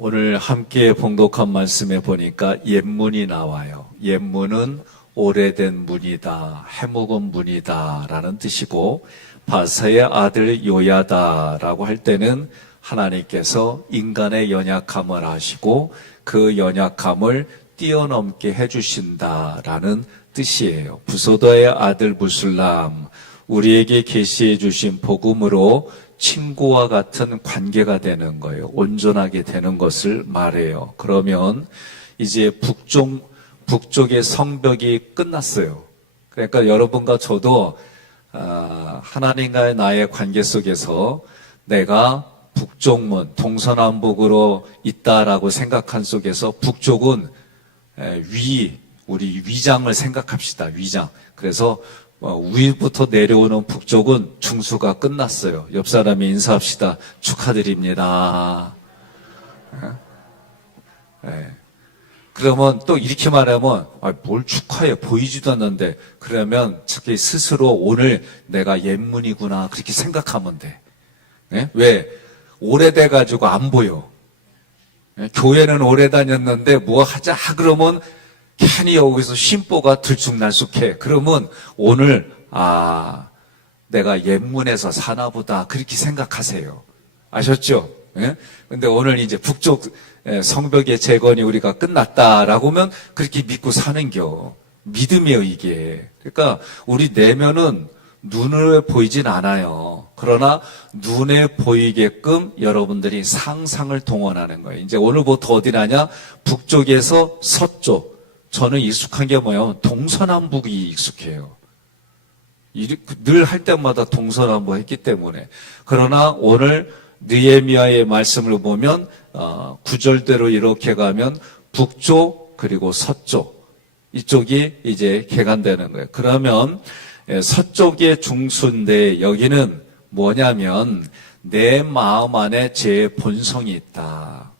오늘 함께 봉독한 말씀에 보니까 옛문이 나와요. 옛문은 오래된 문이다, 해묵은 문이다 라는 뜻이고, 바세의 아들 요야다라고 할 때는 하나님께서 인간의 연약함을 아시고 그 연약함을 뛰어넘게 해주신다라는 뜻이에요. 부소더의 아들 무술람, 우리에게 계시해 주신 복음으로 친구와 같은 관계가 되는 거예요. 온전하게 되는 것을 말해요. 그러면 이제 북쪽의 성벽이 끝났어요. 그러니까 여러분과 저도 하나님과의 나의 관계 속에서 내가 북쪽문, 동서남북으로 있다라고 생각한 속에서 북쪽은 우리 위장을 생각합시다. 위장. 그래서 위부터 내려오는 북쪽은 중수가 끝났어요. 옆 사람이 인사합시다. 축하드립니다. 그러면 또 이렇게 말하면 뭘 축하해, 보이지도 않는데, 그러면 자기 스스로 오늘 내가 옛문이구나 그렇게 생각하면 돼. 왜? 오래돼가지고 안 보여. 교회는 오래 다녔는데 뭐 하자 그러면 괜히 여기서 심보가 들쭉날쭉해. 그러면 오늘 내가 옛문에서 사나보다 그렇게 생각하세요. 아셨죠? 근데 오늘 이제 북쪽 성벽의 재건이 우리가 끝났다라고 하면 그렇게 믿고 사는겨. 믿음이에요, 이게. 그러니까 우리 내면은 눈에 보이진 않아요. 그러나 눈에 보이게끔 여러분들이 상상을 동원하는 거예요. 이제 오늘부터 어디라냐? 북쪽에서 서쪽. 저는 익숙한 게 뭐예요? 동서남북이 익숙해요. 늘 할 때마다 동서남북 했기 때문에. 그러나 오늘 느헤미야의 말씀을 보면 9절대로 이렇게 가면 북쪽 그리고 서쪽 이쪽이 이제 개간되는 거예요. 그러면 서쪽의 중수인데 여기는 뭐냐면 내 마음 안에 죄의 본성이 있다.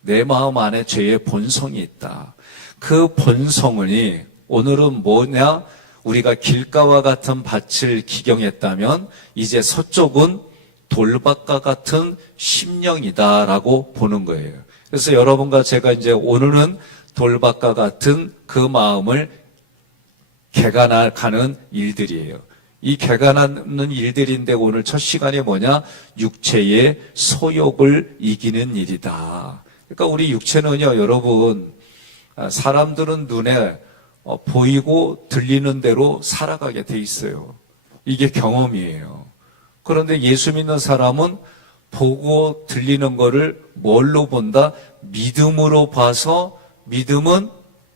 내 마음 안에 죄의 본성이 있다. 그 본성이 오늘은 뭐냐? 우리가 길가와 같은 밭을 기경했다면 이제 서쪽은 돌밭과 같은 심령이다라고 보는 거예요. 그래서 여러분과 제가 이제 오늘은 돌밭과 같은 그 마음을 개간하는 일들이에요. 이 개간하는 일들인데 오늘 첫 시간이 뭐냐? 육체의 소욕을 이기는 일이다. 그러니까 우리 육체는요, 여러분, 사람들은 눈에 보이고 들리는 대로 살아가게 돼 있어요. 이게 경험이에요. 그런데 예수 믿는 사람은 보고 들리는 거를 뭘로 본다? 믿음으로 봐서, 믿음은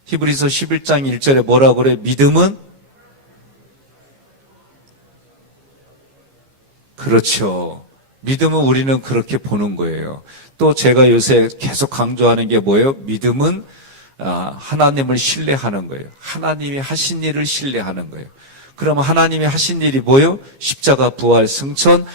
히브리서 11장 1절에 뭐라고 그래? 믿음은? 그렇죠. 믿음은 우리는 그렇게 보는 거예요. 또 제가 요새 계속 강조하는 게 뭐예요? 믿음은 하나님을 신뢰하는 거예요. 하나님이 하신 일을 신뢰하는 거예요. 그러면 하나님이 하신 일이 뭐예요? 십자가 부활 승천,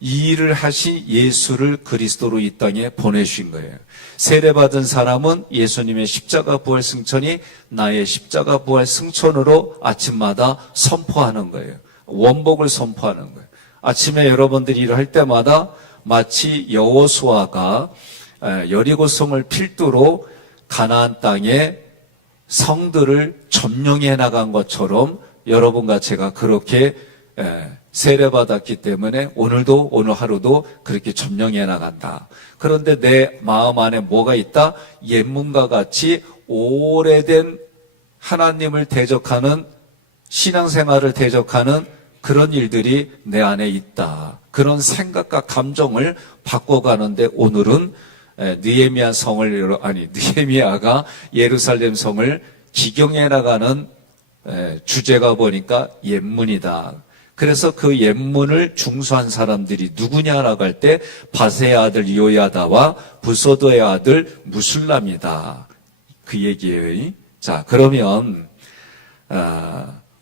이 일을 하신 예수를 그리스도로 이 땅에 보내신 거예요. 세례받은 사람은 예수님의 십자가 부활 승천이 나의 십자가 부활 승천으로 아침마다 선포하는 거예요. 원복을 선포하는 거예요. 아침에 여러분들이 일을 할 때마다 마치 여호수아가 여리고성을 필두로 가나안 땅에 성들을 점령해 나간 것처럼 여러분과 제가 그렇게 세례받았기 때문에 오늘 하루도 그렇게 점령해 나간다. 그런데 내 마음 안에 뭐가 있다? 옛문과 같이 오래된 하나님을 대적하는 신앙생활을 대적하는 그런 일들이 내 안에 있다. 그런 생각과 감정을 바꿔가는데 오늘은 느헤미야가 예루살렘 성을 기경해 나가는 주제가 보니까 옛문이다. 그래서 그 옛문을 중수한 사람들이 누구냐라고 할 때 바세의 아들 요야다와 부소도의 아들 무술람이다. 그 얘기예요. 자, 그러면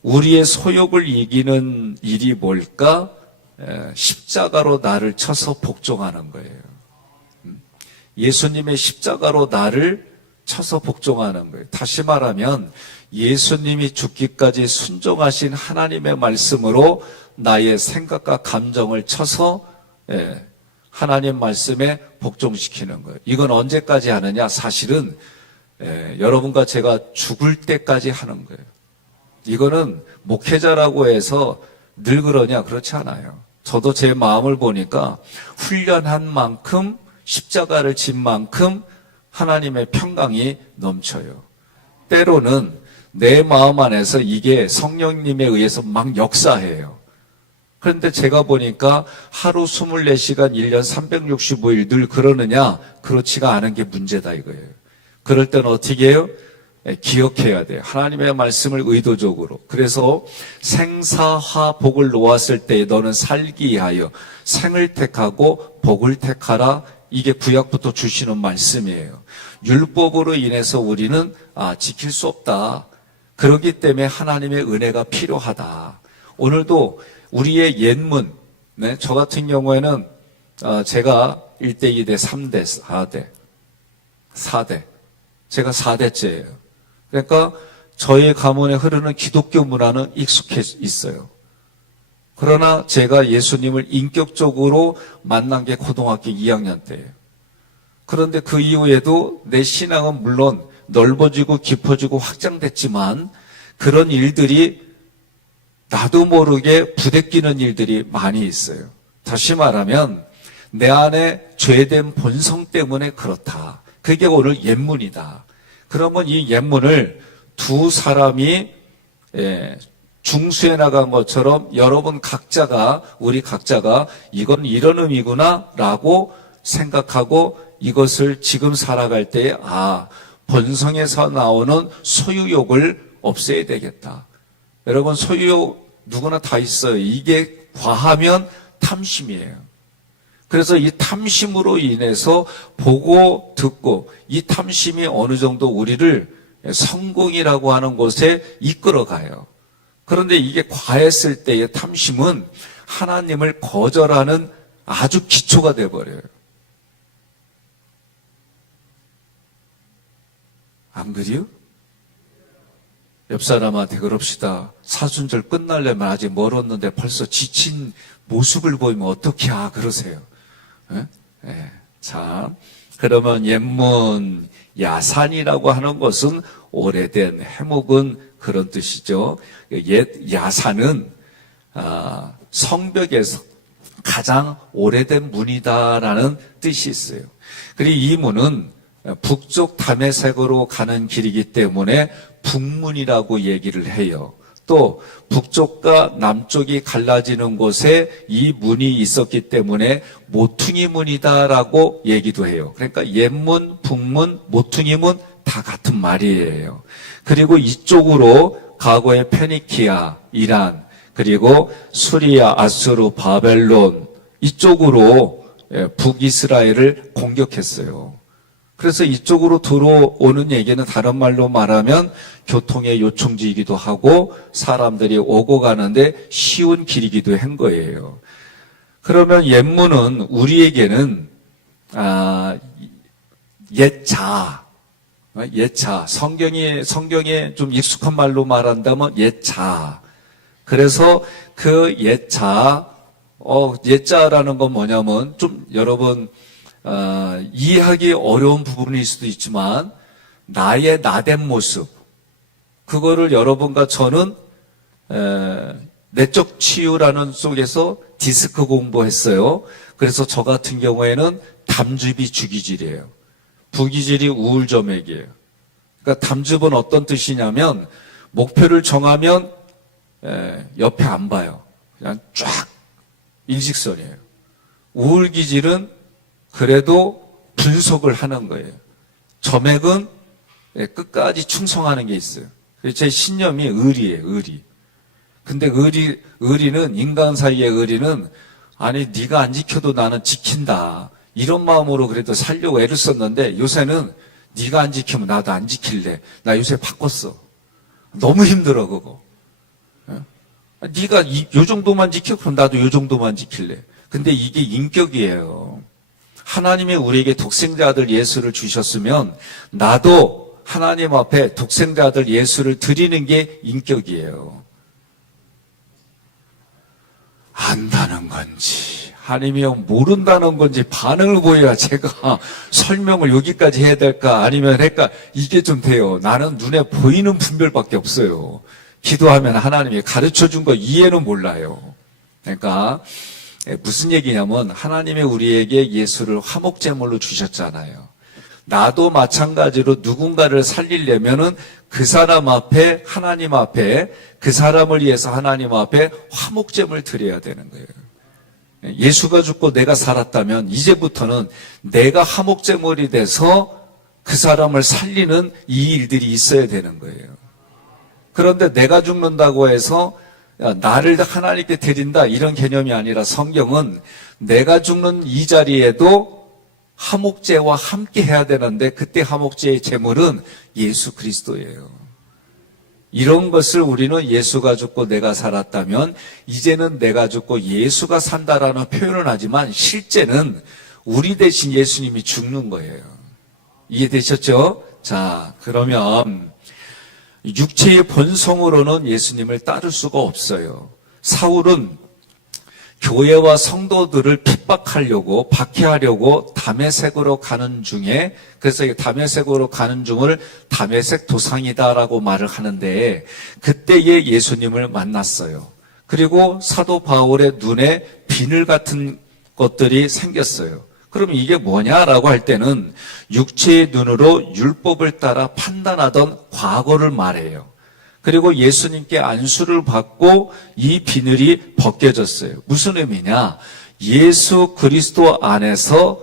우리의 소욕을 이기는 일이 뭘까? 십자가로 나를 쳐서 복종하는 거예요. 예수님의 십자가로 나를 쳐서 복종하는 거예요. 다시 말하면 예수님이 죽기까지 순종하신 하나님의 말씀으로 나의 생각과 감정을 쳐서 하나님 말씀에 복종시키는 거예요. 이건 언제까지 하느냐? 사실은 여러분과 제가 죽을 때까지 하는 거예요. 이거는 목회자라고 해서 늘 그러냐? 그렇지 않아요. 저도 제 마음을 보니까 훈련한 만큼 십자가를 진 만큼 하나님의 평강이 넘쳐요. 때로는 내 마음 안에서 이게 성령님에 의해서 막 역사해요. 그런데 제가 보니까 하루 24시간 1년 365일 늘 그러느냐? 그렇지가 않은 게 문제다 이거예요. 그럴 때는 어떻게 해요? 기억해야 돼요. 하나님의 말씀을 의도적으로. 그래서 생사화 복을 놓았을 때 너는 살기 위하여 생을 택하고 복을 택하라. 이게 구약부터 주시는 말씀이에요. 율법으로 인해서 우리는 지킬 수 없다. 그렇기 때문에 하나님의 은혜가 필요하다. 오늘도 우리의 옛문, 네, 저 같은 경우에는 제가 1대, 2대, 3대, 4대. 제가 4대째예요. 그러니까 저희 가문에 흐르는 기독교 문화는 익숙해 있어요. 그러나 제가 예수님을 인격적으로 만난 게 고등학교 2학년 때예요. 그런데 그 이후에도 내 신앙은 물론 넓어지고 깊어지고 확장됐지만 그런 일들이 나도 모르게 부대끼는 일들이 많이 있어요. 다시 말하면 내 안에 죄된 본성 때문에 그렇다. 그게 오늘 옛문이다. 그러면 이 옛문을 두 사람이 중수해 나간 것처럼 여러분 각자가, 우리 각자가 이건 이런 의미구나 라고 생각하고 이것을 지금 살아갈 때 본성에서 나오는 소유욕을 없애야 되겠다. 여러분 소유욕 누구나 다 있어요. 이게 과하면 탐심이에요. 그래서 이 탐심으로 인해서 보고 듣고 이 탐심이 어느 정도 우리를 성공이라고 하는 곳에 이끌어가요. 그런데 이게 과했을 때의 탐심은 하나님을 거절하는 아주 기초가 돼버려요. 안 그래요? 옆 사람한테 그럽시다. 사순절 끝나려면 아직 멀었는데 벌써 지친 모습을 보이면 어떻게 그러세요? 자, 그러면 옛문 야산이라고 하는 것은 오래된 해묵은 그런 뜻이죠. 옛 야산은 성벽에서 가장 오래된 문이다라는 뜻이 있어요. 그리고 이 문은 북쪽 다메섹으로 가는 길이기 때문에 북문이라고 얘기를 해요. 또 북쪽과 남쪽이 갈라지는 곳에 이 문이 있었기 때문에 모퉁이 문이다라고 얘기도 해요. 그러니까 옛문, 북문, 모퉁이 문 다 같은 말이에요. 그리고 이쪽으로 과거의 페니키아, 이란, 그리고 수리아, 아수르, 바벨론 이쪽으로 북이스라엘을 공격했어요. 그래서 이쪽으로 들어오는 얘기는 다른 말로 말하면 교통의 요충지이기도 하고 사람들이 오고 가는데 쉬운 길이기도 한 거예요. 그러면 옛문은 우리에게는 옛자, 성경에 좀 익숙한 말로 말한다면 옛자. 그래서 그 옛자라는 건 뭐냐면 좀 여러분 이해하기 어려운 부분일 수도 있지만 나의 나된 모습 그거를 여러분과 저는 내적 치유라는 속에서 디스크 공부했어요. 그래서 저 같은 경우에는 담즙이 주기질이에요. 부기질이 우울점액이에요. 그러니까 담즙은 어떤 뜻이냐면 목표를 정하면 옆에 안 봐요. 그냥 쫙 일직선이에요. 우울기질은 그래도 분석을 하는 거예요. 점액은 끝까지 충성하는 게 있어요. 제 신념이 의리예요, 의리. 근데 의리는, 인간 사이의 의리는, 아니, 네가 안 지켜도 나는 지킨다. 이런 마음으로 그래도 살려고 애를 썼는데, 요새는 네가 안 지키면 나도 안 지킬래. 나 요새 바꿨어. 너무 힘들어, 그거. 네가 요 정도만 지켜? 그럼 나도 요 정도만 지킬래. 근데 이게 인격이에요. 하나님이 우리에게 독생자 아들 예수를 주셨으면 나도 하나님 앞에 독생자 아들 예수를 드리는 게 인격이에요. 안다는 건지 하나님이요, 모른다는 건지 반응을 보여야 제가 설명을 여기까지 해야 될까 아니면 할까 이게 좀 돼요. 나는 눈에 보이는 분별밖에 없어요. 기도하면 하나님이 가르쳐 준 거 이해는 몰라요. 그러니까 무슨 얘기냐면 하나님이 우리에게 예수를 화목제물로 주셨잖아요. 나도 마찬가지로 누군가를 살리려면은 그 사람 앞에, 하나님 앞에, 그 사람을 위해서 하나님 앞에 화목제물 드려야 되는 거예요. 예수가 죽고 내가 살았다면 이제부터는 내가 화목제물이 돼서 그 사람을 살리는 이 일들이 있어야 되는 거예요. 그런데 내가 죽는다고 해서 나를 하나님께 드린다 이런 개념이 아니라 성경은 내가 죽는 이 자리에도 화목제와 함께 해야 되는데 그때 화목제의 제물은 예수 그리스도예요. 이런 것을 우리는 예수가 죽고 내가 살았다면 이제는 내가 죽고 예수가 산다라는 표현을 하지만 실제는 우리 대신 예수님이 죽는 거예요. 이해되셨죠? 자, 그러면 육체의 본성으로는 예수님을 따를 수가 없어요. 사울은 교회와 성도들을 핍박하려고 박해하려고 다메섹으로 가는 중에, 그래서 이 다메섹으로 가는 중을 다메섹 도상이다라고 말을 하는데 그때에 예수님을 만났어요. 그리고 사도 바울의 눈에 비늘 같은 것들이 생겼어요. 그럼 이게 뭐냐라고 할 때는 육체의 눈으로 율법을 따라 판단하던 과거를 말해요. 그리고 예수님께 안수를 받고 이 비늘이 벗겨졌어요. 무슨 의미냐? 예수 그리스도 안에서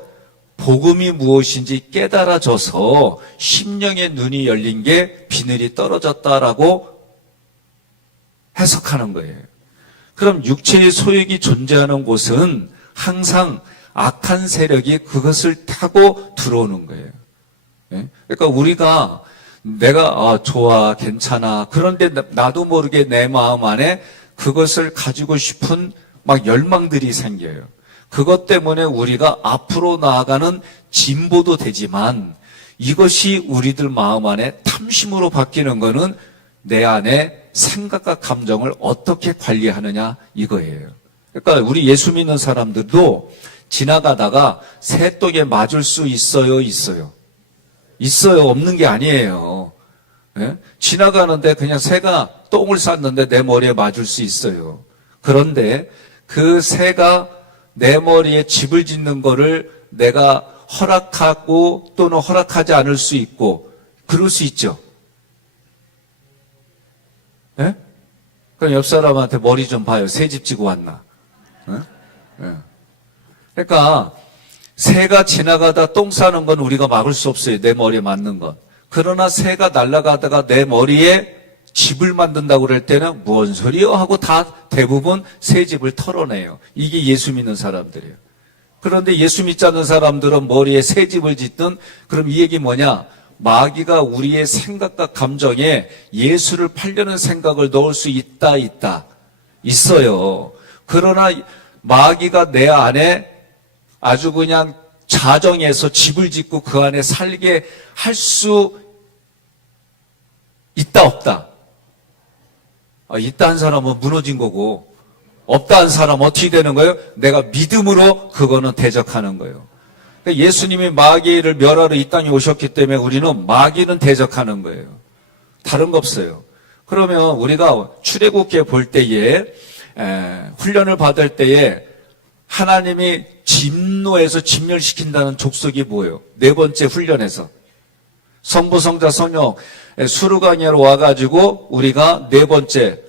복음이 무엇인지 깨달아져서 심령의 눈이 열린 게 비늘이 떨어졌다라고 해석하는 거예요. 그럼 육체의 소욕이 존재하는 곳은 항상 악한 세력이 그것을 타고 들어오는 거예요. 그러니까 우리가 내가 좋아, 괜찮아. 그런데 나도 모르게 내 마음 안에 그것을 가지고 싶은 막 열망들이 생겨요. 그것 때문에 우리가 앞으로 나아가는 진보도 되지만 이것이 우리들 마음 안에 탐심으로 바뀌는 거는 내 안에 생각과 감정을 어떻게 관리하느냐 이거예요. 그러니까 우리 예수 믿는 사람들도 지나가다가 새똥에 맞을 수 있어요, 있어요? 있어요. 없는 게 아니에요. 예? 지나가는데 그냥 새가 똥을 쌌는데 내 머리에 맞을 수 있어요. 그런데 그 새가 내 머리에 집을 짓는 거를 내가 허락하고 또는 허락하지 않을 수 있고 그럴 수 있죠. 예? 그럼 옆 사람한테 머리 좀 봐요. 새 집 지고 왔나? 예? 예. 그러니까 새가 지나가다 똥 싸는 건 우리가 막을 수 없어요. 내 머리에 맞는 건. 그러나 새가 날아가다가 내 머리에 집을 만든다고 그럴 때는 무슨 소리요? 하고 다 대부분 새 집을 털어내요. 이게 예수 믿는 사람들이에요. 그런데 예수 믿지 않는 사람들은 머리에 새 집을 짓든 그럼 이 얘기 뭐냐? 마귀가 우리의 생각과 감정에 예수를 팔려는 생각을 넣을 수 있어요. 그러나 마귀가 내 안에 아주 그냥 자정해서 집을 짓고 그 안에 살게 할 수 있다 없다? 있다 한 사람은 무너진 거고 없다 한 사람은 어떻게 되는 거예요? 내가 믿음으로 그거는 대적하는 거예요. 그러니까 예수님이 마귀를 멸하러 이 땅에 오셨기 때문에 우리는 마귀는 대적하는 거예요. 다른 거 없어요. 그러면 우리가 출애굽기에 볼 때에 훈련을 받을 때에 하나님이 진노에서 진멸시킨다는 족속이 뭐예요? 네 번째 훈련에서 성부, 성자, 성령 수르가니아로 와가지고 우리가 네 번째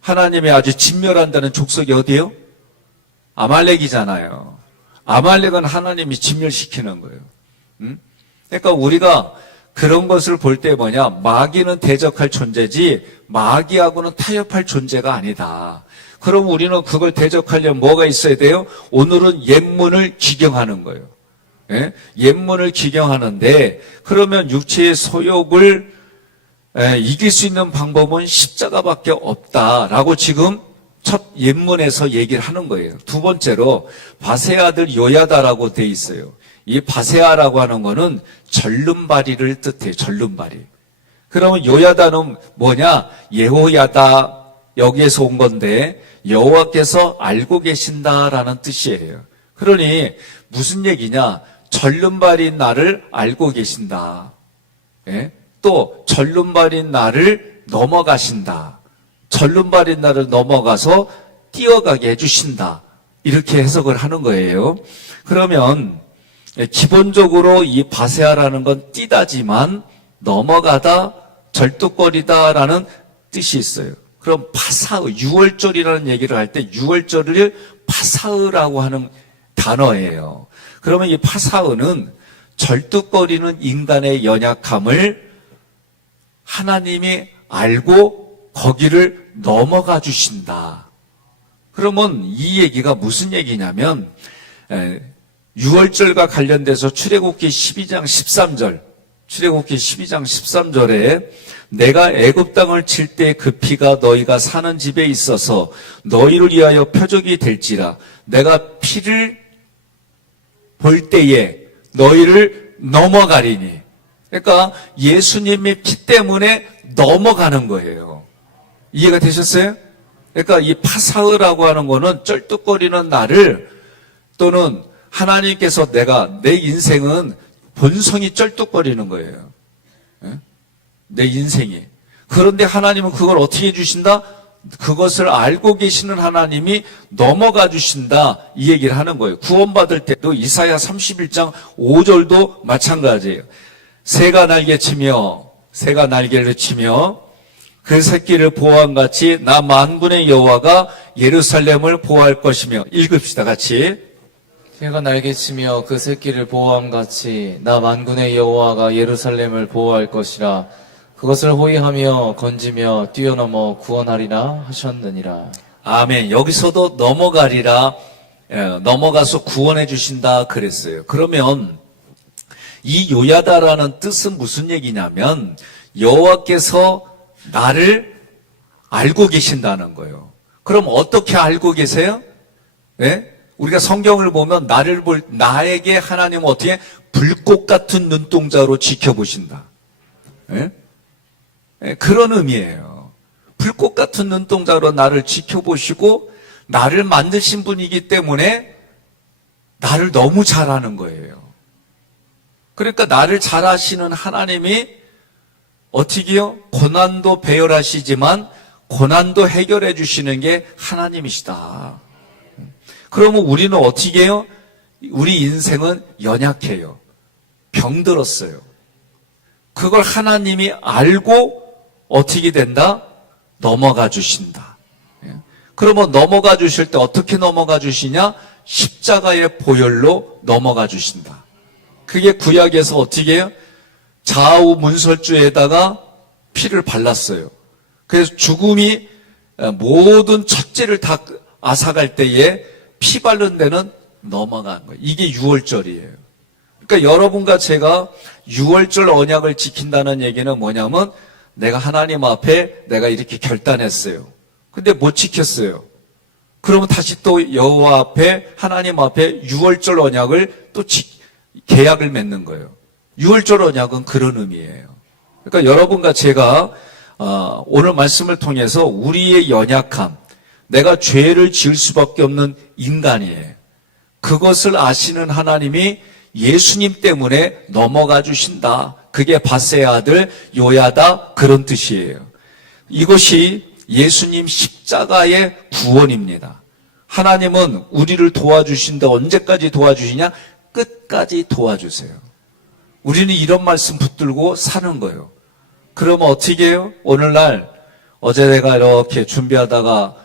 하나님이 아주 진멸한다는 족속이 어디예요? 아말렉이잖아요. 아말렉은 하나님이 진멸시키는 거예요. 그러니까 우리가 그런 것을 볼 때 뭐냐? 마귀는 대적할 존재지 마귀하고는 타협할 존재가 아니다. 그럼 우리는 그걸 대적하려면 뭐가 있어야 돼요? 오늘은 옛문을 기경하는 거예요. 예? 옛문을 기경하는데 그러면 육체의 소욕을 이길 수 있는 방법은 십자가밖에 없다라고 지금 첫 옛문에서 얘기를 하는 거예요. 두 번째로 바세 아들 요야다라고 돼 있어요. 이 바세아라고 하는 거는 절름발이를 뜻해요. 절름발이. 그러면 요야다는 뭐냐? 예호야다 여기에서 온 건데 여호와께서 알고 계신다라는 뜻이에요. 그러니 무슨 얘기냐? 절름발인 나를 알고 계신다. 예? 또 절름발인 나를 넘어가신다. 절름발인 나를 넘어가서 뛰어가게 해주신다. 이렇게 해석을 하는 거예요. 그러면 기본적으로 이 바세아라는 건 뛰다지만 넘어가다, 절뚝거리다라는 뜻이 있어요. 그럼 파사흐, 6월절이라는 얘기를 할 때 6월절을 파사흐라고 하는 단어예요. 그러면 이 파사흐는 절뚝거리는 인간의 연약함을 하나님이 알고 거기를 넘어가 주신다. 그러면 이 얘기가 무슨 얘기냐면 6월절과 관련돼서 출애굽기 12장 13절, 출애굽기 12장 13절에 내가 애굽 땅을 칠 때 그 피가 너희가 사는 집에 있어서 너희를 위하여 표적이 될지라 내가 피를 볼 때에 너희를 넘어가리니. 그러니까 예수님의 피 때문에 넘어가는 거예요. 이해가 되셨어요? 그러니까 이 파사흐라고 하는 거는 쩔뚝거리는 나를, 또는 하나님께서 내 인생은 본성이 쩔뚝거리는 거예요. 내 인생이. 그런데 하나님은 그걸 어떻게 해주신다? 그것을 알고 계시는 하나님이 넘어가 주신다. 이 얘기를 하는 거예요. 구원받을 때도 이사야 31장 5절도 마찬가지예요. 새가 날개를 치며 그 새끼를 보호함같이 나 만군의 여호와가 예루살렘을 보호할 것이며. 읽읍시다 같이. 새가 날개치며 그 새끼를 보호함같이 나 만군의 여호와가 예루살렘을 보호할 것이라. 그것을 호위하며 건지며 뛰어넘어 구원하리라 하셨느니라. 아멘. 여기서도 넘어가리라, 넘어가서 구원해 주신다 그랬어요. 그러면 이 요야다라는 뜻은 무슨 얘기냐면 여호와께서 나를 알고 계신다는 거예요. 그럼 어떻게 알고 계세요? 네? 우리가 성경을 보면 나에게 하나님은 어떻게 불꽃 같은 눈동자로 지켜보신다. 네? 그런 의미예요. 불꽃 같은 눈동자로 나를 지켜보시고 나를 만드신 분이기 때문에 나를 너무 잘 아는 거예요. 그러니까 나를 잘 아시는 하나님이 어떻게요? 고난도 배열하시지만 고난도 해결해 주시는 게 하나님이시다. 그러면 우리는 어떻게 해요? 우리 인생은 연약해요. 병들었어요. 그걸 하나님이 알고 어떻게 된다? 넘어가 주신다. 그러면 넘어가 주실 때 어떻게 넘어가 주시냐? 십자가의 보혈로 넘어가 주신다. 그게 구약에서 어떻게 해요? 좌우 문설주에다가 피를 발랐어요. 그래서 죽음이 모든 첫째를 다 앗아갈 때에 피 바른 데는 넘어간 거예요. 이게 6월절이에요. 그러니까 여러분과 제가 6월절 언약을 지킨다는 얘기는 뭐냐면 내가 하나님 앞에 내가 이렇게 결단했어요. 근데 못 지켰어요. 그러면 다시 또 여호와 앞에 하나님 앞에 6월절 언약을 또 계약을 맺는 거예요. 6월절 언약은 그런 의미예요. 그러니까 여러분과 제가 오늘 말씀을 통해서 우리의 연약함, 내가 죄를 지을 수밖에 없는 인간이에요. 그것을 아시는 하나님이 예수님 때문에 넘어가 주신다. 그게 바세의 아들 요야다, 그런 뜻이에요. 이것이 예수님 십자가의 구원입니다. 하나님은 우리를 도와주신다. 언제까지 도와주시냐? 끝까지 도와주세요. 우리는 이런 말씀 붙들고 사는 거예요. 그러면 어떻게 해요? 오늘날 어제 내가 이렇게 준비하다가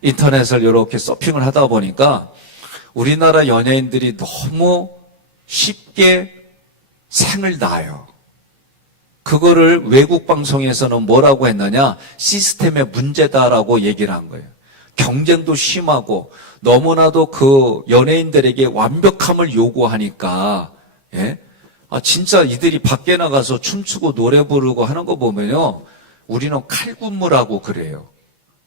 인터넷을 이렇게 서핑을 하다 보니까 우리나라 연예인들이 너무 쉽게 생을 낳아요. 그거를 외국 방송에서는 뭐라고 했느냐? 시스템의 문제다라고 얘기를 한 거예요. 경쟁도 심하고 너무나도 그 연예인들에게 완벽함을 요구하니까, 예? 진짜 이들이 밖에 나가서 춤추고 노래 부르고 하는 거 보면요, 우리는 칼군무라고 그래요.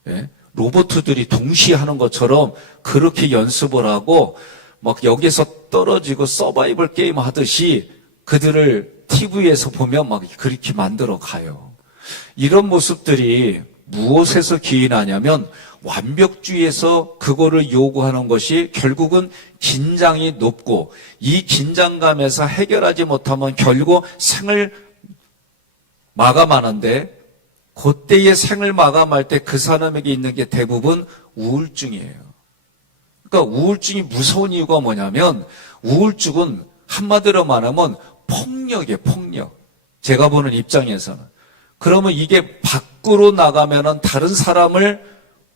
예? 로봇들이 동시에 하는 것처럼 그렇게 연습을 하고 막 여기서 떨어지고 서바이벌 게임 하듯이 그들을 TV에서 보면 막 그렇게 만들어 가요. 이런 모습들이 무엇에서 기인하냐면 완벽주의에서 그거를 요구하는 것이 결국은 긴장이 높고 이 긴장감에서 해결하지 못하면 결국 생을 마감하는데 그때의 생을 마감할 때 그 사람에게 있는 게 대부분 우울증이에요. 그러니까 우울증이 무서운 이유가 뭐냐면 우울증은 한마디로 말하면 폭력이에요, 폭력. 제가 보는 입장에서는. 그러면 이게 밖으로 나가면은 다른 사람을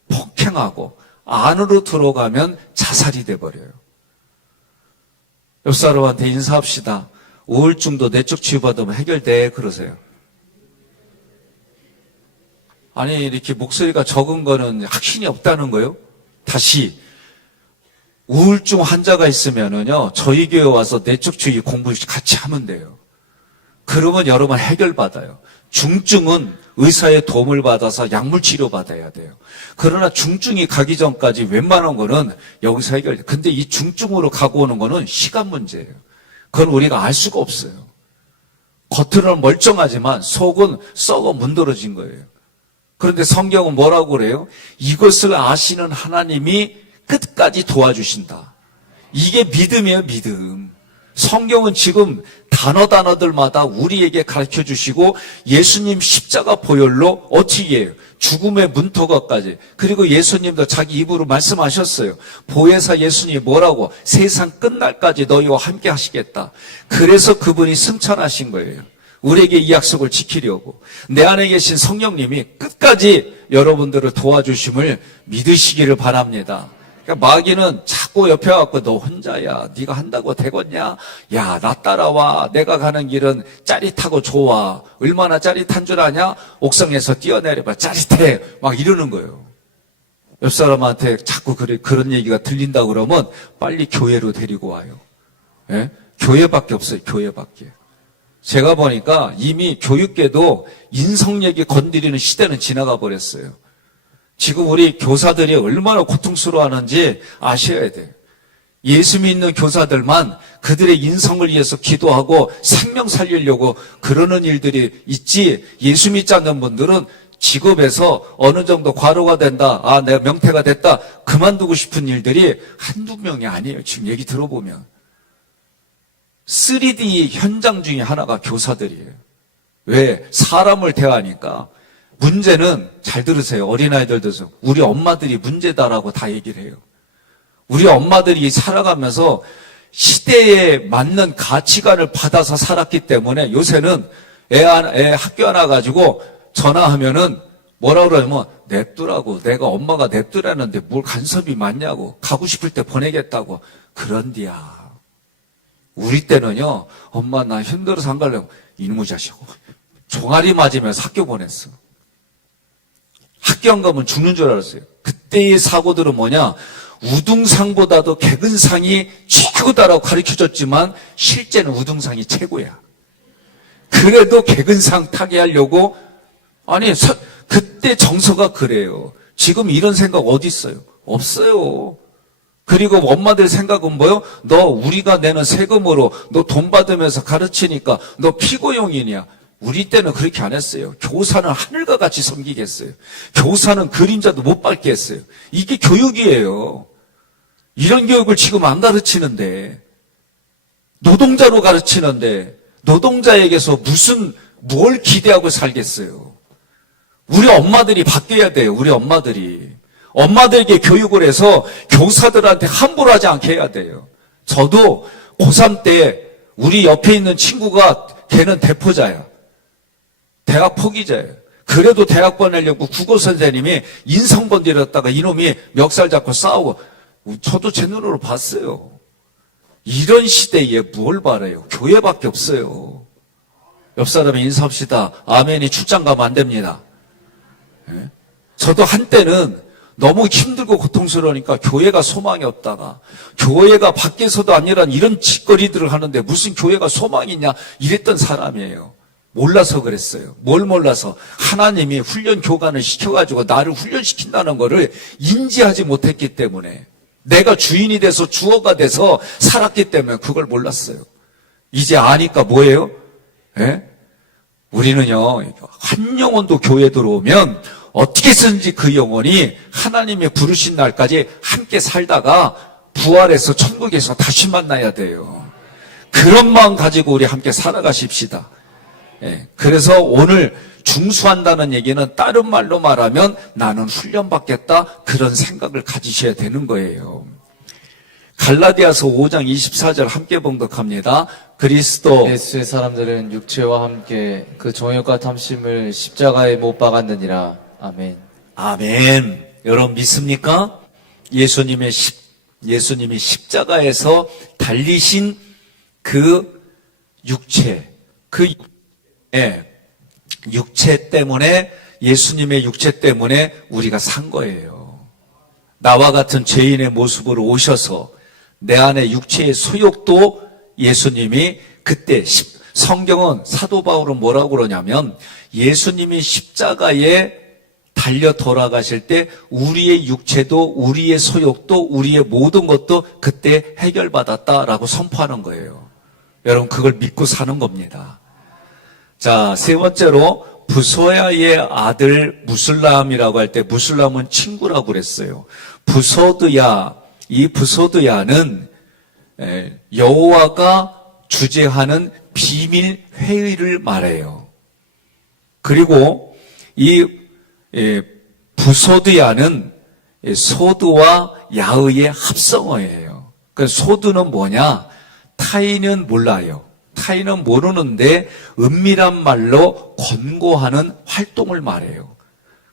폭행하고 안으로 들어가면 자살이 돼버려요. 옆 사람한테 인사합시다. 우울증도 내적 치유받으면 해결돼. 그러세요. 아니 이렇게 목소리가 적은 거는 확신이 없다는 거예요. 다시 우울증 환자가 있으면은요 저희 교회 와서 내적 치유 공부 같이 하면 돼요. 그러면 여러분 해결받아요. 중증은 의사의 도움을 받아서 약물 치료 받아야 돼요. 그러나 중증이 가기 전까지 웬만한 거는 여기서 해결돼요. 근데 이 중증으로 가고 오는 거는 시간 문제예요. 그건 우리가 알 수가 없어요. 겉으로는 멀쩡하지만 속은 썩어 문드러진 거예요. 그런데 성경은 뭐라고 그래요? 이것을 아시는 하나님이 끝까지 도와주신다. 이게 믿음이에요, 믿음. 성경은 지금 단어들마다 우리에게 가르쳐 주시고 예수님 십자가 보혈로 어떻게 해요? 죽음의 문턱까지. 그리고 예수님도 자기 입으로 말씀하셨어요. 보혜사 예수님이 뭐라고? 세상 끝날까지 너희와 함께 하시겠다. 그래서 그분이 승천하신 거예요. 우리에게 이 약속을 지키려고. 내 안에 계신 성령님이 끝까지 여러분들을 도와주심을 믿으시기를 바랍니다. 그러니까 마귀는 자꾸 옆에 와서 너 혼자야. 네가 한다고 되겠냐? 야, 나 따라와. 내가 가는 길은 짜릿하고 좋아. 얼마나 짜릿한 줄 아냐? 옥상에서 뛰어내려봐. 짜릿해. 막 이러는 거예요. 옆 사람한테 자꾸 그런 얘기가 들린다 그러면 빨리 교회로 데리고 와요. 예? 교회밖에 없어요. 교회밖에. 제가 보니까 이미 교육계도 인성 얘기 건드리는 시대는 지나가 버렸어요. 지금 우리 교사들이 얼마나 고통스러워하는지 아셔야 돼요. 예수 믿는 교사들만 그들의 인성을 위해서 기도하고 생명 살리려고 그러는 일들이 있지, 예수 믿지 않는 분들은 직업에서 어느 정도 과로가 된다, 아 내가 명퇴가 됐다, 그만두고 싶은 일들이 한두 명이 아니에요. 지금 얘기 들어보면 3D 현장 중에 하나가 교사들이에요. 왜? 사람을 대하니까. 문제는, 잘 들으세요. 어린아이들도 우리 엄마들이 문제다라고 다 얘기를 해요. 우리 엄마들이 살아가면서 시대에 맞는 가치관을 받아서 살았기 때문에 요새는 애 학교 하나 가지고 전화하면은 뭐라 그러냐면 냅두라고, 내가 엄마가 냅두라는데 뭘 간섭이 많냐고, 가고 싶을 때 보내겠다고. 그런디야. 우리 때는요, 엄마 나 힘들어서 안 가려고, 이놈의 자식하고 종아리 맞으면서 학교 보냈어. 학교 안 가면 죽는 줄 알았어요. 그때의 사고들은 뭐냐? 우등상보다도 개근상이 최고다라고 가르쳐줬지만 실제는 우등상이 최고야. 그래도 개근상 타게 하려고, 아니 그때 정서가 그래요. 지금 이런 생각 어디 있어요? 없어요. 그리고 엄마들 생각은 뭐요? 너 우리가 내는 세금으로 너 돈 받으면서 가르치니까 너 피고용이냐? 우리 때는 그렇게 안 했어요. 교사는 하늘과 같이 섬기겠어요. 교사는 그림자도 못 밟게 했어요. 이게 교육이에요. 이런 교육을 지금 안 가르치는데, 노동자로 가르치는데 노동자에게서 뭘 기대하고 살겠어요. 우리 엄마들이 바뀌어야 돼요. 우리 엄마들에게 교육을 해서 교사들한테 함부로 하지 않게 해야 돼요. 저도 고3 때 우리 옆에 있는 친구가 걔는 대포자야. 대학 포기자예요. 그래도 대학 보내려고 국어 선생님이 인성번 들였다가 이놈이 멱살 잡고 싸우고, 저도 제 눈으로 봤어요. 이런 시대에 뭘 바라요? 교회밖에 없어요. 옆 사람에 인사합시다. 아멘이 출장 가면 안 됩니다. 예? 저도 한때는 너무 힘들고 고통스러우니까 교회가 소망이 없다가, 교회가 밖에서도 아니라 이런 짓거리들을 하는데 무슨 교회가 소망이 있냐 이랬던 사람이에요. 몰라서 그랬어요. 뭘 몰라서? 하나님이 훈련 교관을 시켜가지고 나를 훈련시킨다는 거를 인지하지 못했기 때문에, 내가 주인이 돼서 주어가 돼서 살았기 때문에 그걸 몰랐어요. 이제 아니까 뭐예요? 예? 우리는요, 한 영혼도 교회 들어오면 어떻게 해서든지 그 영혼이 하나님의 부르신 날까지 함께 살다가 부활해서 천국에서 다시 만나야 돼요. 그런 마음 가지고 우리 함께 살아가십시다. 예, 그래서 오늘 중수한다는 얘기는 다른 말로 말하면 나는 훈련받겠다, 그런 생각을 가지셔야 되는 거예요. 갈라디아서 5장 24절 함께 봉독합니다. 그리스도 예수의 사람들은 육체와 함께 그 정욕과 탐심을 십자가에 못 박았느니라. 아멘. 아멘. 여러분 믿습니까? 예수님이 십자가에서 달리신 그 육체, 육체 때문에, 예수님의 육체 때문에 우리가 산 거예요. 나와 같은 죄인의 모습으로 오셔서 내 안에 육체의 소욕도 예수님이 그때, 성경은 사도 바울은 뭐라고 그러냐면 예수님이 십자가에 달려 돌아가실 때 우리의 육체도 우리의 소욕도 우리의 모든 것도 그때 해결받았다라고 선포하는 거예요. 여러분 그걸 믿고 사는 겁니다. 자, 세 번째로 부소야의 아들 무슬람이라고 할 때 무슬람은 친구라고 그랬어요. 부소드야, 이 부소드야는 여호와가 주재하는 비밀 회의를 말해요. 그리고 이 부소드야는 소드와 야의의 합성어예요. 그 소드는 뭐냐? 타인은 몰라요. 타인은 모르는데 은밀한 말로 권고하는 활동을 말해요.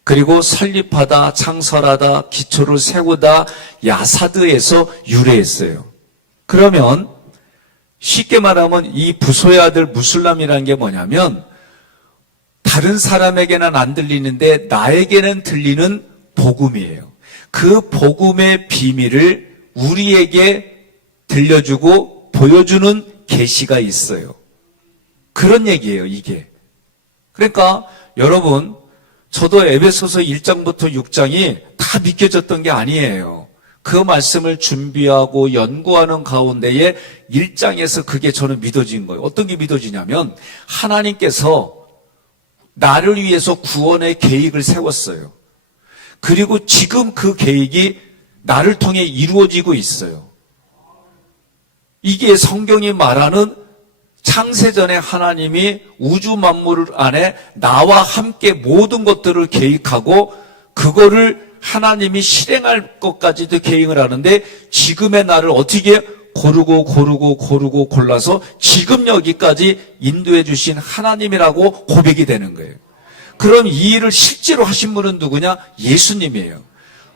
그리고 설립하다, 창설하다, 기초를 세우다, 야사드에서 유래했어요. 그러면 쉽게 말하면 이 부소의 아들 무슬람이라는 게 뭐냐면 다른 사람에게는 안 들리는데 나에게는 들리는 복음이에요. 그 복음의 비밀을 우리에게 들려주고 보여주는 계시가 있어요. 그런 얘기예요, 이게. 그러니까 여러분, 저도 에베소서 1장부터 6장이 다 믿겨졌던 게 아니에요. 그 말씀을 준비하고 연구하는 가운데에 1장에서 그게 저는 믿어진 거예요. 어떤 게 믿어지냐면 하나님께서 나를 위해서 구원의 계획을 세웠어요. 그리고 지금 그 계획이 나를 통해 이루어지고 있어요. 이게 성경이 말하는 창세전에 하나님이 우주 만물 안에 나와 함께 모든 것들을 계획하고 그거를 하나님이 실행할 것까지도 계획을 하는데 지금의 나를 어떻게 고르고 골라서 지금 여기까지 인도해 주신 하나님이라고 고백이 되는 거예요. 그럼 이 일을 실제로 하신 분은 누구냐? 예수님이에요.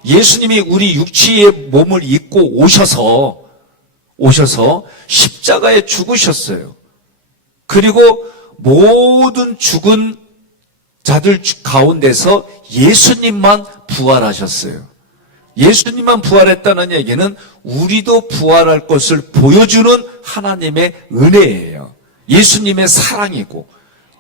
예수님이 우리 육체의 몸을 입고 오셔서 십자가에 죽으셨어요. 그리고 모든 죽은 자들 가운데서 예수님만 부활하셨어요. 예수님만 부활했다는 얘기는 우리도 부활할 것을 보여주는 하나님의 은혜예요. 예수님의 사랑이고,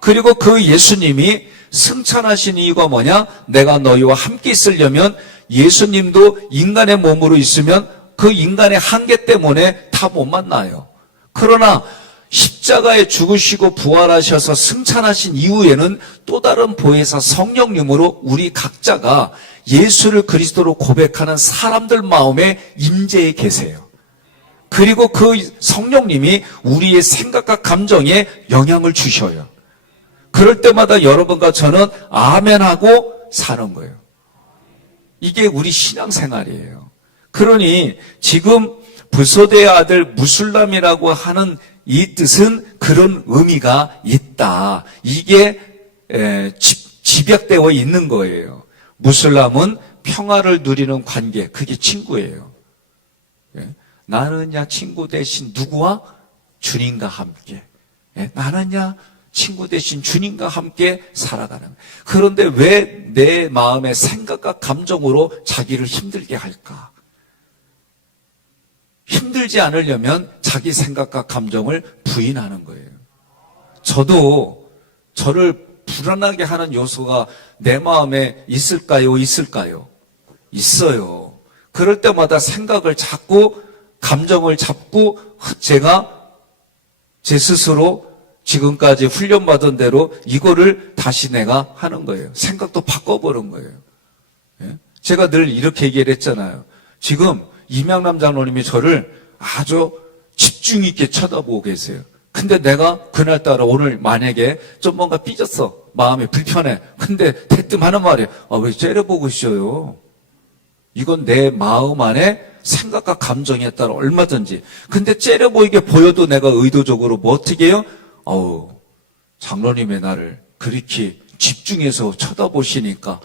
그리고 그 예수님이 승천하신 이유가 뭐냐? 내가 너희와 함께 있으려면 예수님도 인간의 몸으로 있으면 그 인간의 한계 때문에 다 못 만나요. 그러나 십자가에 죽으시고 부활하셔서 승천하신 이후에는 또 다른 보혜사 성령님으로 우리 각자가 예수를 그리스도로 고백하는 사람들 마음에 임재해 계세요. 그리고 그 성령님이 우리의 생각과 감정에 영향을 주셔요. 그럴 때마다 여러분과 저는 아멘하고 사는 거예요. 이게 우리 신앙생활이에요. 그러니 지금 부소대의 아들 무슬람이라고 하는 이 뜻은 그런 의미가 있다. 이게 집약되어 있는 거예요. 무슬람은 평화를 누리는 관계, 그게 친구예요. 나는야 친구 대신 누구와? 주님과 함께. 나는야 친구 대신 주님과 함께 살아가는. 그런데 왜 내 마음의 생각과 감정으로 자기를 힘들게 할까? 힘들지 않으려면 자기 생각과 감정을 부인하는 거예요. 저도 저를 불안하게 하는 요소가 내 마음에 있을까요? 있어요. 그럴 때마다 생각을 잡고 감정을 잡고 제가 제 스스로 지금까지 훈련받은 대로 이거를 다시 내가 하는 거예요. 생각도 바꿔보는 거예요. 예? 제가 늘 이렇게 얘기를 했잖아요. 지금 이명남 장로님이 저를 아주 집중 있게 쳐다보고 계세요. 근데 내가 그날따라 오늘 만약에 좀 뭔가 삐졌어. 마음이 불편해. 근데 대뜸 하는 말이에요. 왜 째려보고 있어요? 이건 내 마음 안에 생각과 감정에 따라 얼마든지. 근데 째려보이게 보여도 내가 의도적으로 뭐 어떻게 해요? 장로님의 나를 그렇게 집중해서 쳐다보시니까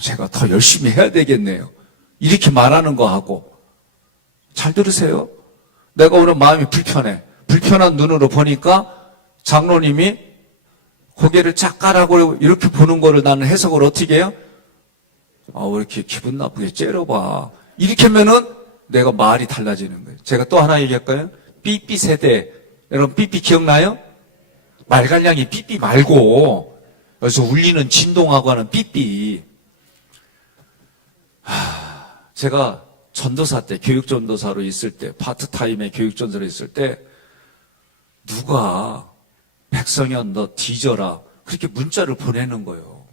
제가 더 열심히 해야 되겠네요. 이렇게 말하는 거 하고. 잘 들으세요. 내가 오늘 마음이 불편해. 불편한 눈으로 보니까 장로님이 고개를 쫙 까라고 이렇게 보는 거를 나는 해석을 어떻게 해요? 왜 이렇게 기분 나쁘게 째려봐. 이렇게 하면은 내가 말이 달라지는 거예요. 제가 또 하나 얘기할까요? 삐삐 세대. 여러분 삐삐 기억나요? 말갈량이 삐삐 말고 여기서 울리는 진동하고 하는 삐삐. 제가 전도사 때 교육전도사로 있을 때 파트타임에 교육전도사로 있을 때 누가 백성현 너 뒤져라 그렇게 문자를 보내는 거예요.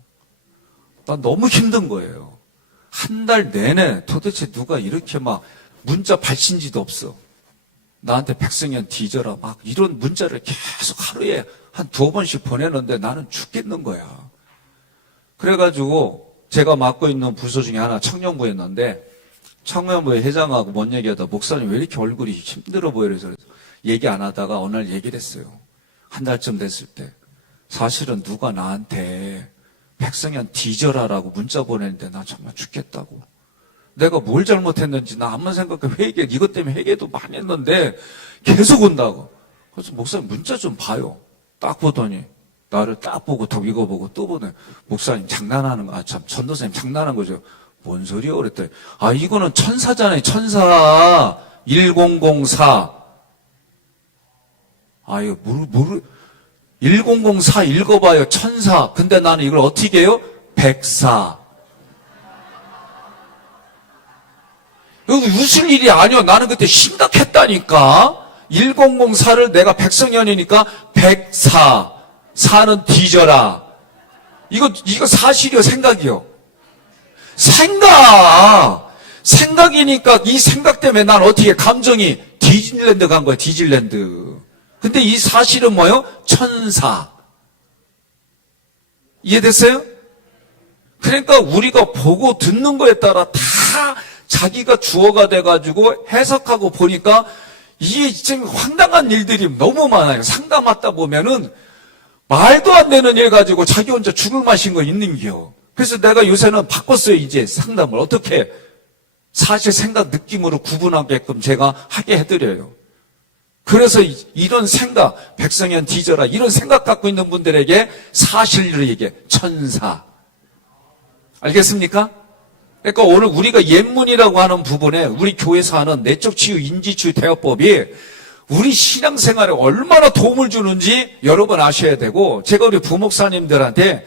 난 너무 힘든 거예요. 한 달 내내 도대체 누가 이렇게 막 문자 발신지도 없어. 나한테 백성현 뒤져라 막 이런 문자를 계속 하루에 한 2번씩 보내는데 나는 죽겠는 거야. 그래가지고 제가 맡고 있는 부서 중에 하나 청년부였는데 청년부의 회장하고 뭔 얘기하다 목사님 왜 이렇게 얼굴이 힘들어 보여요? 그래서 얘기 안 하다가 어느 날 얘기를 했어요. 한 달쯤 됐을 때 사실은 누가 나한테 백성현 뒤져라라고 문자 보내는데 나 정말 죽겠다고. 내가 뭘 잘못했는지 나 아무 생각해 회개 이것 때문에 회개도 많이 했는데 계속 온다고. 그래서 목사님 문자 좀 봐요. 딱 보더니 나를 딱 보고 더 읽어보고 또 보더니 목사님 장난하는 거. 참 전도사님 장난한 거죠. 뭔 소리요? 그랬더니 이거는 천사잖아요. 천사 1004. 이거 1004 읽어봐요. 천사. 근데 나는 이걸 어떻게 해요? 백사. 이거 웃을 일이 아니야. 나는 그때 심각했다니까. 1004를 내가 백성현이니까 백사. 사는 뒤져라. 이거 사실이요, 생각이요. 생각이니까 이 생각 때문에 난 어떻게 감정이 디즈니랜드 간 거야, 디즈니랜드. 근데 이 사실은 뭐예요? 천사. 이해됐어요? 그러니까 우리가 보고 듣는 거에 따라 다 자기가 주어가 돼가지고 해석하고 보니까 이게 지금 황당한 일들이 너무 많아요. 상담하다 보면은 말도 안 되는 일 가지고 자기 혼자 죽을 맛인 거 있는겨. 그래서 내가 요새는 바꿨어요. 이제 상담을 어떻게 사실 생각 느낌으로 구분하게끔 제가 하게 해드려요. 그래서 이런 생각, 백성현 뒤져라 이런 생각 갖고 있는 분들에게 사실을 얘기해. 천사. 알겠습니까? 그러니까 오늘 우리가 옛문이라고 하는 부분에 우리 교회에서 하는 내적 치유, 인지치유 대화법이 우리 신앙생활에 얼마나 도움을 주는지 여러분 아셔야 되고, 제가 우리 부목사님들한테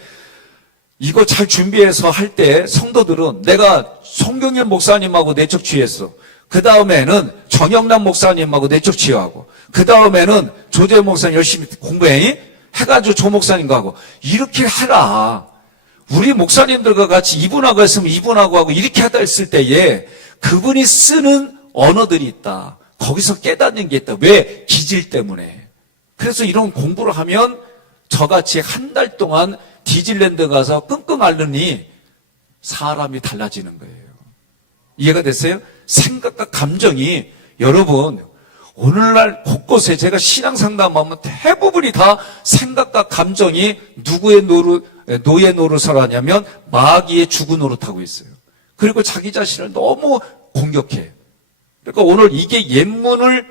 이거 잘 준비해서 할 때 성도들은 내가 송경일 목사님하고 내적 치유했어. 그 다음에는 정영남 목사님하고 내적 치유하고, 그 다음에는 조재 목사님 열심히 공부해 해가지고 조 목사님과 하고 이렇게 해라. 우리 목사님들과 같이 이분하고 했으면 이분하고 하고 이렇게 하다 했을 때에 그분이 쓰는 언어들이 있다. 거기서 깨닫는 게 있다. 왜? 기질 때문에. 그래서 이런 공부를 하면 저같이 한 달 동안 디즈니랜드 가서 끙끙 앓느니 사람이 달라지는 거예요. 이해가 됐어요? 생각과 감정이 여러분 오늘날 곳곳에 제가 신앙 상담하면 대부분이 다 생각과 감정이 누구의 노예 노릇을 하냐면 마귀의 주구 노릇하고 있어요. 그리고 자기 자신을 너무 공격해. 그러니까 오늘 이게 옛문을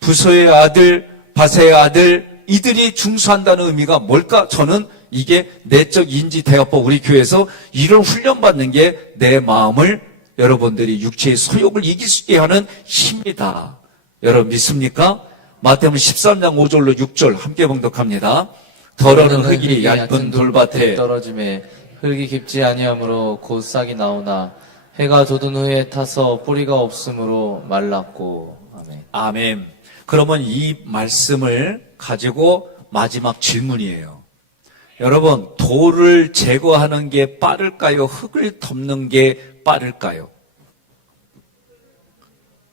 부서의 아들, 바세의 아들 이들이 중수한다는 의미가 뭘까? 저는 이게 내적 인지 대화법 우리 교회에서 이런 훈련받는 게 내 마음을 여러분들이 육체의 소욕을 이길 수 있게 하는 힘이다. 여러분 믿습니까? 마태복음 13장 5절로 6절 함께 봉독합니다. 더러는 흙이 얇은 돌밭에 떨어짐에 흙이 깊지 아니하므로 곧 싹이 나오나 해가 돋은 후에 타서 뿌리가 없으므로 말랐고. 아멘. 아멘. 그러면 이 말씀을 가지고 마지막 질문이에요. 여러분, 돌을 제거하는 게 빠를까요? 흙을 덮는 게 빠를까요?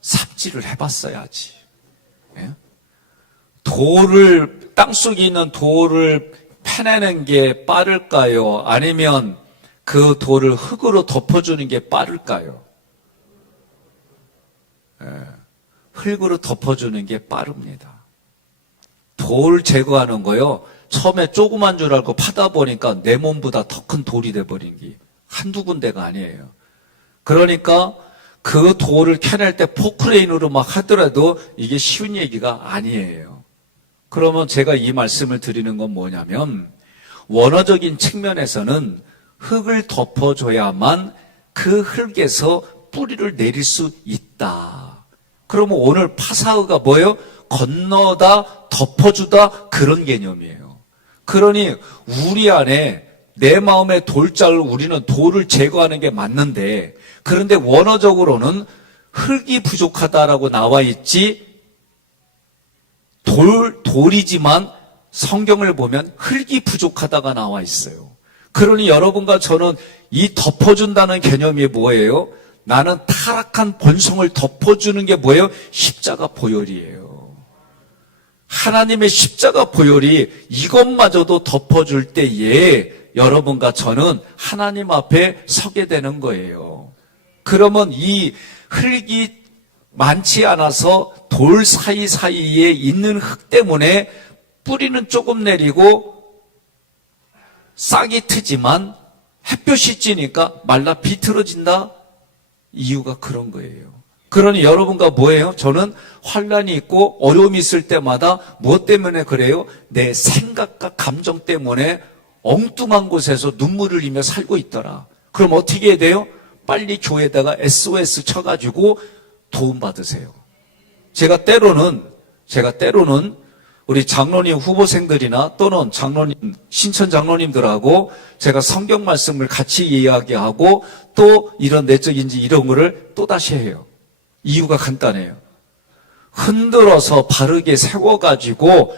삽질을 해봤어야지. 예? 땅속에 있는 돌을 패내는 게 빠를까요? 아니면 그 돌을 흙으로 덮어주는 게 빠를까요? 예. 흙으로 덮어주는 게 빠릅니다. 돌 제거하는 거요. 처음에 조그만 줄 알고 파다 보니까 내 몸보다 더 큰 돌이 돼버린 게 한두 군데가 아니에요. 그러니까 그 돌을 캐낼 때 포크레인으로 막 하더라도 이게 쉬운 얘기가 아니에요. 그러면 제가 이 말씀을 드리는 건 뭐냐면 원어적인 측면에서는 흙을 덮어줘야만 그 흙에서 뿌리를 내릴 수 있다. 그러면 오늘 파사흐가 뭐예요? 건너다, 덮어주다 그런 개념이에요. 그러니 우리 안에 내 마음의 돌짝을 우리는 돌을 제거하는 게 맞는데 그런데 원어적으로는 흙이 부족하다라고 나와 있지 돌이지만 성경을 보면 흙이 부족하다가 나와 있어요. 그러니 여러분과 저는 이 덮어준다는 개념이 뭐예요? 나는 타락한 본성을 덮어주는 게 뭐예요? 십자가 보혈이에요. 하나님의 십자가 보혈이 이것마저도 덮어줄 때에 여러분과 저는 하나님 앞에 서게 되는 거예요. 그러면 이 흙이 많지 않아서 돌 사이사이에 있는 흙 때문에 뿌리는 조금 내리고 싹이 트지만 햇볕이 찌니까 말라 비틀어진다? 이유가 그런 거예요. 그러니 여러분과 뭐예요? 저는 환란이 있고 어려움이 있을 때마다 무엇 때문에 그래요? 내 생각과 감정 때문에 엉뚱한 곳에서 눈물을 흘리며 살고 있더라. 그럼 어떻게 해야 돼요? 빨리 교회에다가 SOS 쳐가지고 도움 받으세요. 제가 때로는 우리 장로님 후보생들이나 또는 신천 장로님들하고 제가 성경 말씀을 같이 이야기하고 또 이런 내적인지 이런 거를 또다시 해요. 이유가 간단해요. 흔들어서 바르게 세워가지고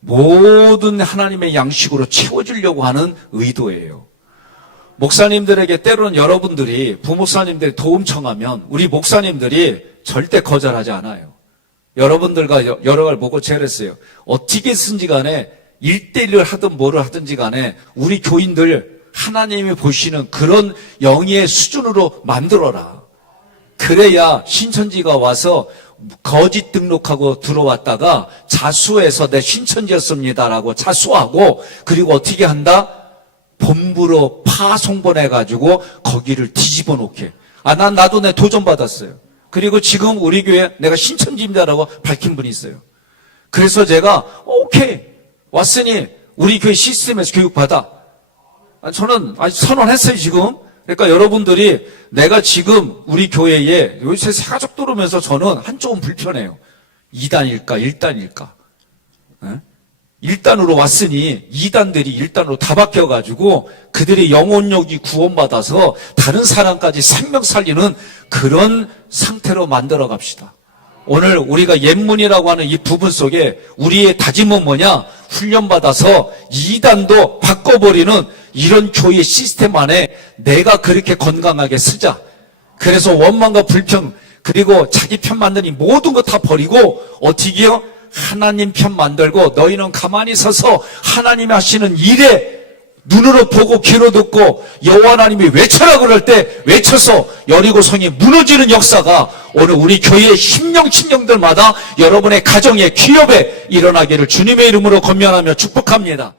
모든 하나님의 양식으로 채워주려고 하는 의도예요. 목사님들에게 때로는 여러분들이 부목사님들이 도움 청하면 우리 목사님들이 절대 거절하지 않아요. 여러분들과 여러 걸 보고 제랬어요. 어떻게든지 간에 1대1을 하든 뭐를 하든지 간에 우리 교인들 하나님이 보시는 그런 영의 수준으로 만들어라. 그래야 신천지가 와서 거짓 등록하고 들어왔다가 자수해서 내 신천지였습니다라고 자수하고 그리고 어떻게 한다? 본부로 파송보내가지고 거기를 뒤집어 놓게. 나도 내 도전 받았어요. 그리고 지금 우리 교회 내가 신천지입니다라고 밝힌 분이 있어요. 그래서 제가 오케이 왔으니 우리 교회 시스템에서 교육받아. 저는 아주 선언했어요 지금. 그러니까 여러분들이 내가 지금 우리 교회에 요새 세가족 들어오면서 저는 한쪽은 불편해요. 2단일까 1단일까. 1단으로 왔으니 2단들이 1단으로 다 바뀌어가지고 그들의 영혼력이 구원받아서 다른 사람까지 생명 살리는 그런 상태로 만들어 갑시다. 오늘 우리가 옛문이라고 하는 이 부분 속에 우리의 다짐은 뭐냐? 훈련받아서 2단도 바꿔버리는 이런 교회 시스템 안에 내가 그렇게 건강하게 쓰자. 그래서 원망과 불평 그리고 자기 편 만드니 모든 거 다 버리고 어떻게 해요? 하나님 편 만들고 너희는 가만히 서서 하나님이 하시는 일에 눈으로 보고 귀로 듣고 여호와 하나님이 외쳐라 그럴 때 외쳐서 여리고성이 무너지는 역사가 오늘 우리 교회의 심령들마다 여러분의 가정에 기업에 일어나기를 주님의 이름으로 권면하며 축복합니다.